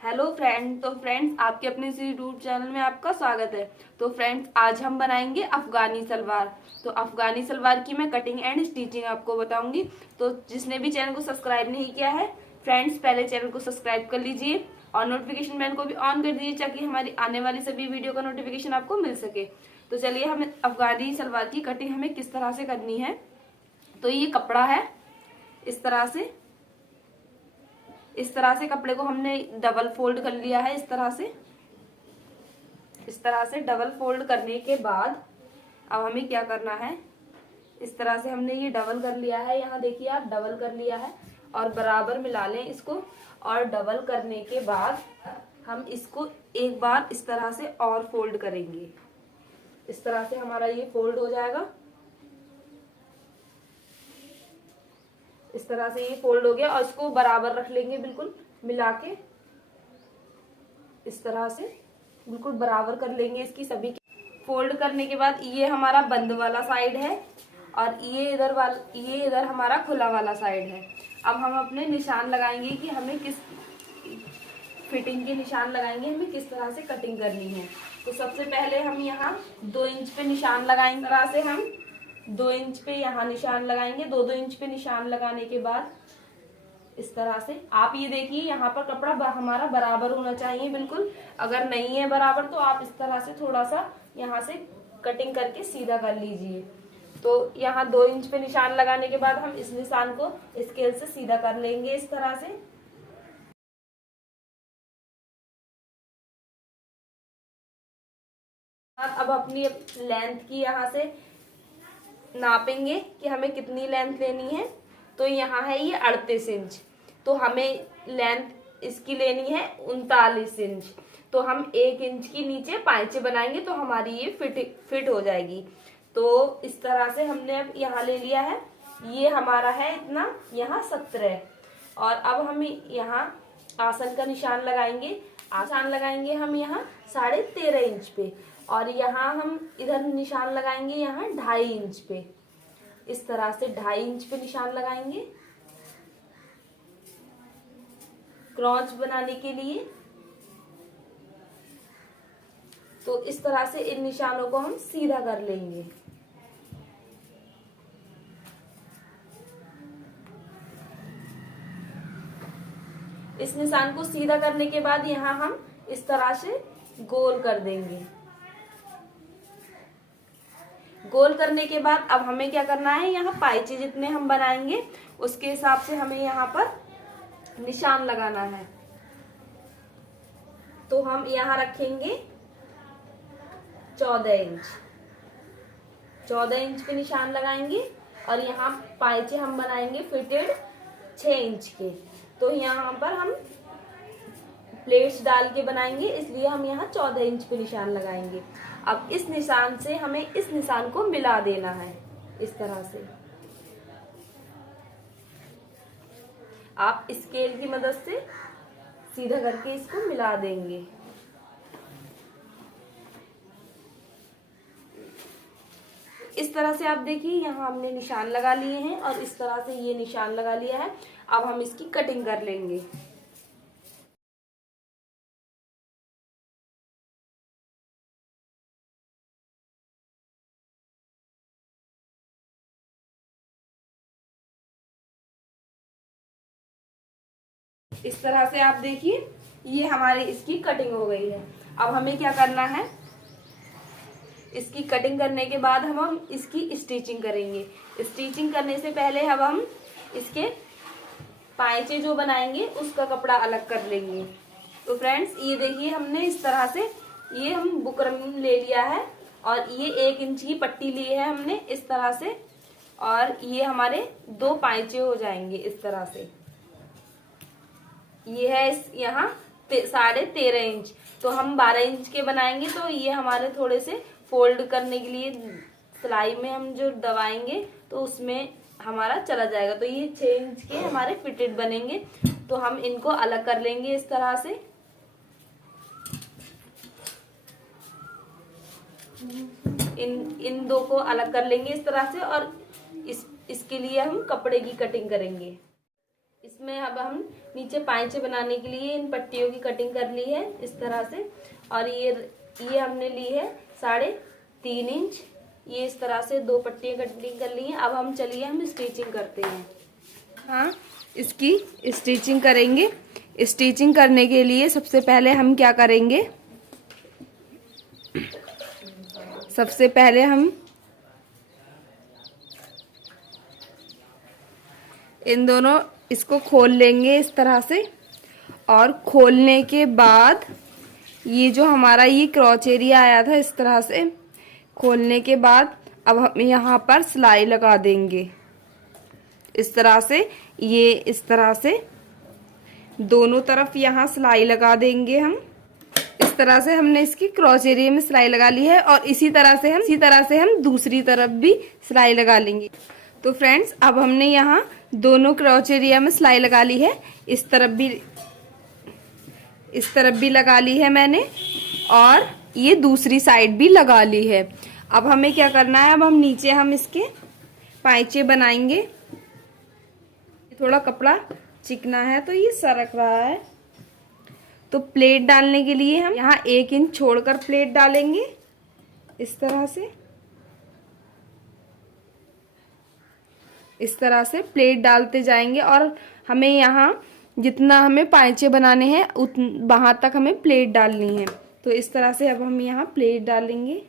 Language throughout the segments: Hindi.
Hello friend. तो फ्रेंड्स, आपके अपने इस यूट्यूब चैनल में आपका स्वागत है। तो फ्रेंड्स, आज हम बनाएंगे अफगानी सलवार। तो अफगानी सलवार की मैं कटिंग एंड स्टिचिंग आपको बताऊंगी। तो जिसने भी चैनल को सब्सक्राइब नहीं किया है फ्रेंड्स, पहले चैनल को सब्सक्राइब कर लीजिए और नोटिफिकेशन बेल को भी ऑन कर दीजिए ताकि हमारी आने वाली सभी वीडियो का नोटिफिकेशन आपको मिल सके। तो चलिए, हमें अफगानी सलवार की कटिंग हमें किस तरह से करनी है। तो ये कपड़ा है, इस तरह से कपड़े को हमने डबल फोल्ड कर लिया है। इस तरह से डबल फोल्ड करने के बाद अब हमें क्या करना है, इस तरह से हमने ये डबल कर लिया है। यहाँ देखिए, आप डबल कर लिया है और बराबर मिला लें इसको। और डबल करने के बाद हम इसको एक बार इस तरह से और फोल्ड करेंगे। इस तरह से हमारा ये फोल्ड हो जाएगा। इस तरह से ये फोल्ड हो गया और इसको बराबर रख लेंगे, बिल्कुल मिला के इस तरह से बिल्कुल बराबर कर लेंगे इसकी सभी। फोल्ड करने के बाद ये हमारा बंद वाला साइड है और ये इधर हमारा खुला वाला साइड है। अब हम अपने निशान लगाएंगे कि हमें किस फिटिंग के निशान लगाएंगे, हमें किस तरह से कटिंग करनी है। तो सबसे पहले हम यहाँ 2 इंच पे निशान लगाएंगे। तरह से हम 2 इंच पे यहाँ निशान लगाएंगे। 2-2 इंच पे निशान लगाने के बाद इस तरह से आप ये देखिए, यहाँ पर कपड़ा हमारा बराबर होना चाहिए बिल्कुल। अगर नहीं है बराबर तो आप इस तरह से थोड़ा सा यहाँ से कटिंग करके सीधा कर लीजिए। तो यहाँ 2 इंच पे निशान लगाने के बाद हम इस निशान को स्केल से सीधा कर लेंगे इस तरह से। अब अपनी लेंथ की यहाँ से नापेंगे कि हमें कितनी लेंथ लेनी है। तो यहाँ है ये 38 इंच, तो हमें लेंथ इसकी लेनी है 39 इंच। तो हम 1 इंच की नीचे पाइचे बनाएंगे तो हमारी ये फिट हो जाएगी। तो इस तरह से हमने अब यहाँ ले लिया है। ये हमारा है इतना, यहाँ 17। और अब हम यहाँ आसन का निशान लगाएंगे। हम यहाँ 13.5 इंच पे और यहाँ हम इधर निशान लगाएंगे यहाँ 2.5 इंच पे। इस तरह से 2.5 इंच पे निशान लगाएंगे क्रॉच बनाने के लिए। तो इस तरह से इन निशानों को हम सीधा कर लेंगे। इस निशान को सीधा करने के बाद यहाँ हम इस तरह से गोल कर देंगे। गोल करने के बाद अब हमें क्या करना है, यहाँ पाइचे जितने हम बनाएंगे उसके हिसाब से हमें यहाँ पर निशान लगाना है। तो हम यहाँ रखेंगे 14 इंच। 14 इंच पे निशान लगाएंगे और यहाँ पाइचे हम बनाएंगे फिटेड 6 इंच के। तो यहाँ पर हम प्लेट्स डाल के बनाएंगे, इसलिए हम यहाँ 14 इंच पे निशान लगाएंगे। अब इस निशान से हमें इस निशान को मिला देना है। इस तरह से आप स्केल की मदद से सीधा करके इसको मिला देंगे। इस तरह से आप देखिए, यहाँ हमने निशान लगा लिए हैं और इस तरह से ये निशान लगा लिया है। अब हम इसकी कटिंग कर लेंगे। इस तरह से आप देखिए, ये हमारी इसकी कटिंग हो गई है। अब हमें क्या करना है, इसकी कटिंग करने के बाद हम इसकी स्टिचिंग करेंगे। स्टिचिंग करने से पहले अब हम इसके पाइचे जो बनाएंगे उसका कपड़ा अलग कर लेंगे। तो फ्रेंड्स, ये देखिए, हमने इस तरह से ये हम बुकरम ले लिया है और ये 1 इंच की पट्टी ली है हमने इस तरह से। और ये हमारे 2 पाइचे हो जाएंगे इस तरह से। ये है यहाँ 13.5 इंच, तो हम 12 इंच के बनाएंगे। तो ये हमारे थोड़े से फोल्ड करने के लिए सिलाई में हम जो दबाएंगे तो उसमें हमारा चला जाएगा। तो ये 6 इंच के हमारे फिटेड बनेंगे। तो हम इनको अलग कर लेंगे इस तरह से। इन 2 को अलग कर लेंगे इस तरह से और इसके लिए हम कपड़े की कटिंग करेंगे। इसमें अब हम नीचे पाइचे बनाने के लिए इन पट्टियों की कटिंग कर ली है इस तरह से। और ये हमने ली है 3.5 इंच। ये इस तरह से 2 पट्टियां कटिंग कर ली हैं। अब हम चलिए हम स्टिचिंग करते हैं। हाँ, इसकी स्टिचिंग करेंगे। स्टिचिंग करने के लिए सबसे पहले हम क्या करेंगे, सबसे पहले हम इन दोनों इसको खोल लेंगे इस तरह से। और खोलने के बाद ये जो हमारा ये क्रॉच एरिया आया था इस तरह से, खोलने के बाद अब हम यहाँ पर सिलाई लगा देंगे इस तरह से। ये इस तरह से दोनों तरफ यहाँ सिलाई लगा देंगे हम। इस तरह से हमने इसकी क्रॉच एरिया में सिलाई लगा ली है और इसी तरह से हम दूसरी तरफ भी सिलाई लगा लेंगे। तो फ्रेंड्स, अब हमने यहाँ दोनों क्रॉच एरिया में सिलाई लगा ली है। इस तरफ भी लगा ली है मैंने और ये दूसरी साइड भी लगा ली है। अब हमें क्या करना है, अब हम नीचे हम इसके पाइचे बनाएंगे। थोड़ा कपड़ा चिकना है तो ये सरक रहा है, तो प्लेट डालने के लिए हम यहाँ 1 इंच छोड़कर प्लेट डालेंगे इस तरह से। इस तरह से प्लेट डालते जाएंगे और हमें यहाँ जितना हमें पाइचे बनाने हैं वहां तक हमें प्लेट डालनी है। तो इस तरह से अब हम यहाँ प्लेट डालेंगे।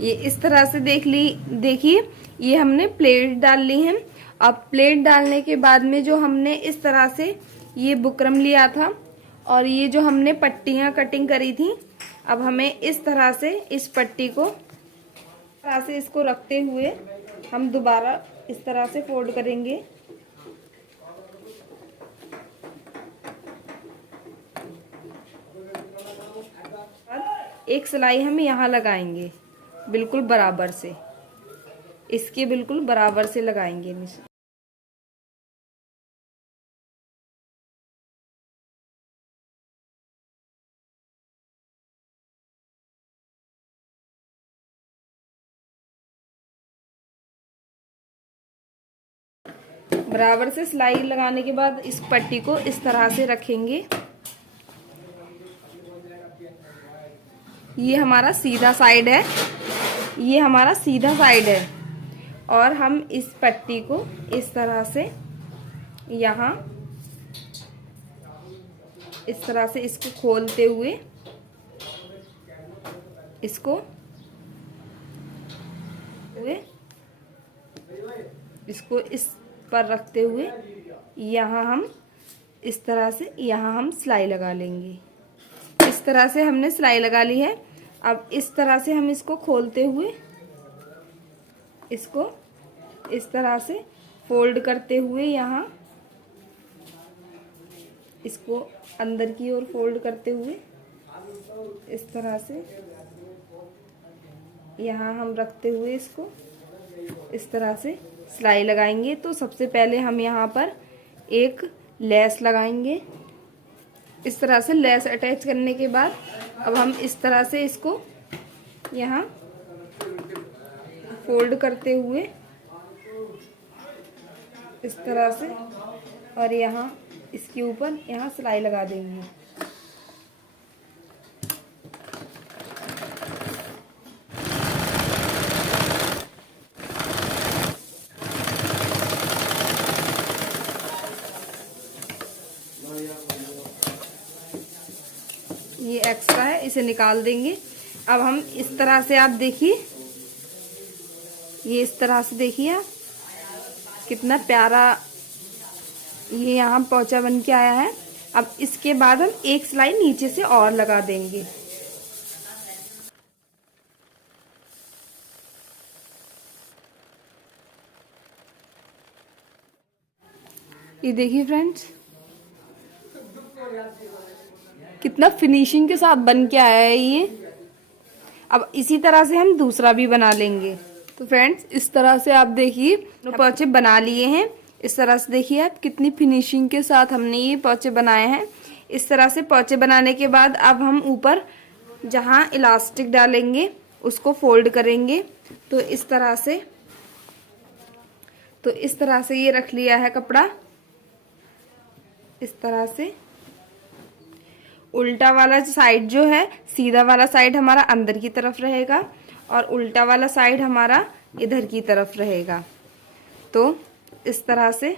ये इस तरह से देखिए ये हमने प्लेट डाल ली है। अब प्लेट डालने के बाद में जो हमने इस तरह से ये बुकरम लिया था और ये जो हमने पट्टियां कटिंग करी थी, अब हमें इस तरह से इस पट्टी को इस तरह से इसको रखते हुए हम दोबारा इस तरह से फोल्ड करेंगे। एक सिलाई हम यहाँ लगाएंगे बिल्कुल बराबर से, इसके बिल्कुल बराबर से लगाएंगे। बराबर से सिलाई लगाने के बाद इस पट्टी को इस तरह से रखेंगे। ये हमारा सीधा साइड है, ये हमारा सीधा साइड है और हम इस पट्टी को इस तरह से यहाँ इस तरह से इसको खोलते हुए इसको इस पर रखते हुए यहाँ हम इस तरह से यहाँ हम सिलाई लगा लेंगे। इस तरह से हमने सिलाई लगा ली है। अब इस तरह से हम इसको खोलते हुए इसको इस तरह से फोल्ड करते हुए यहाँ इसको अंदर की ओर फोल्ड करते हुए इस तरह से यहाँ हम रखते हुए इसको इस तरह से सिलाई लगाएंगे। तो सबसे पहले हम यहाँ पर एक लेस लगाएंगे। इस तरह से लेस अटैच करने के बाद अब हम इस तरह से इसको यहाँ फोल्ड करते हुए इस तरह से और यहाँ इसके ऊपर यहाँ सिलाई लगा देंगे। ये एक्स्ट्रा है, इसे निकाल देंगे। अब हम इस तरह से आप देखिए, ये इस तरह से देखिए आप कितना प्यारा ये यहाँ पोंचा बन के आया है। अब इसके बाद हम एक सिलाई नीचे से और लगा देंगे। ये देखिए फ्रेंड्स, कितना फिनिशिंग के साथ बन के आया है ये। अब इसी तरह से हम दूसरा भी बना लेंगे। तो फ्रेंड्स, इस तरह से आप देखिए पोंचे बना लिए हैं। इस तरह से देखिए आप कितनी फिनिशिंग के साथ हमने ये पोंचे बनाए हैं। इस तरह से पोंचे बनाने के बाद अब हम ऊपर जहाँ इलास्टिक डालेंगे उसको फोल्ड करेंगे। तो इस तरह से ये रख लिया है कपड़ा। इस तरह से उल्टा वाला साइड जो है, सीधा वाला साइड हमारा अंदर की तरफ रहेगा और उल्टा वाला साइड हमारा इधर की तरफ रहेगा। तो इस तरह से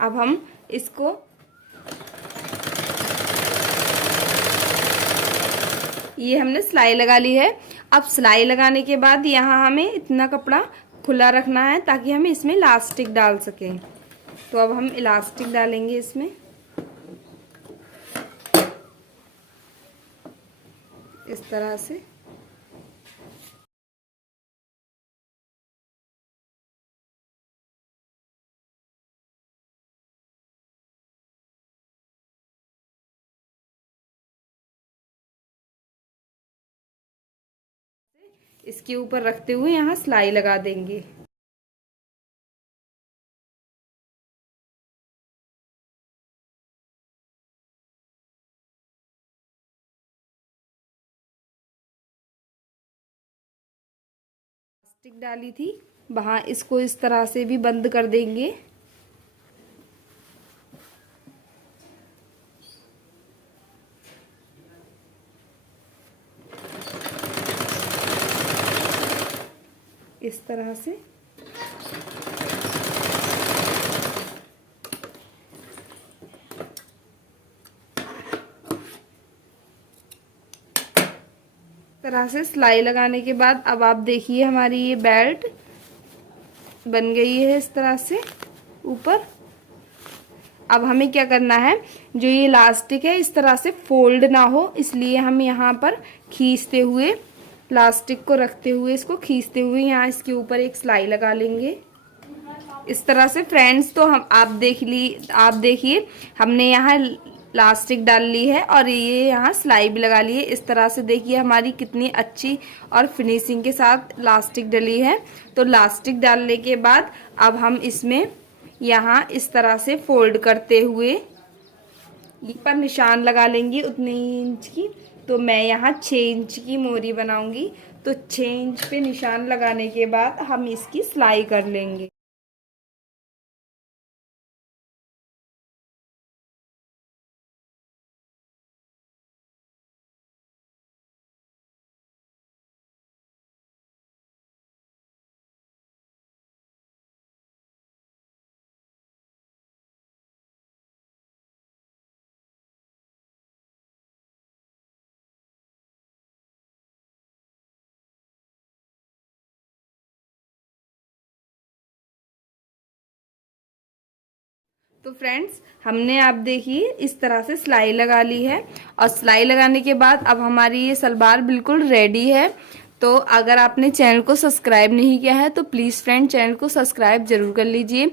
अब हम इसको ये हमने सिलाई लगा ली है। अब सिलाई लगाने के बाद यहाँ हमें इतना कपड़ा खुला रखना है ताकि हम इसमें इलास्टिक डाल सकें। तो अब हम इलास्टिक डालेंगे इसमें। इस तरह से इसके ऊपर रखते हुए यहाँ सिलाई लगा देंगे। प्लास्टिक डाली थी वहाँ, इसको इस तरह से भी बंद कर देंगे। इस तरह से सिलाई लगाने के बाद अब आप देखिए हमारी ये बेल्ट बन गई है इस तरह से ऊपर। अब हमें क्या करना है, जो ये इलास्टिक है इस तरह से फोल्ड ना हो, इसलिए हम यहाँ पर खींचते हुए, प्लास्टिक को रखते हुए, इसको खींचते हुए यहाँ इसके ऊपर एक सिलाई लगा लेंगे इस तरह से। फ्रेंड्स, तो हम आप देखिए हमने यहाँ इलास्टिक डाल ली है और ये यहाँ सिलाई भी लगा ली है। इस तरह से देखिए हमारी कितनी अच्छी और फिनिशिंग के साथ इलास्टिक डली है। तो इलास्टिक डालने के बाद अब हम इसमें यहाँ इस तरह से फोल्ड करते हुए पर निशान लगा लेंगे उतने ही इंच की। तो मैं यहाँ 6 इंच की मोरी बनाऊंगी। तो 6 इंच पे निशान लगाने के बाद हम इसकी सिलाई कर लेंगे। तो फ्रेंड्स, हमने आप देखिए इस तरह से सिलाई लगा ली है और सिलाई लगाने के बाद अब हमारी ये सलवार बिल्कुल रेडी है। तो अगर आपने चैनल को सब्सक्राइब नहीं किया है तो प्लीज़ फ्रेंड चैनल को सब्सक्राइब जरूर कर लीजिए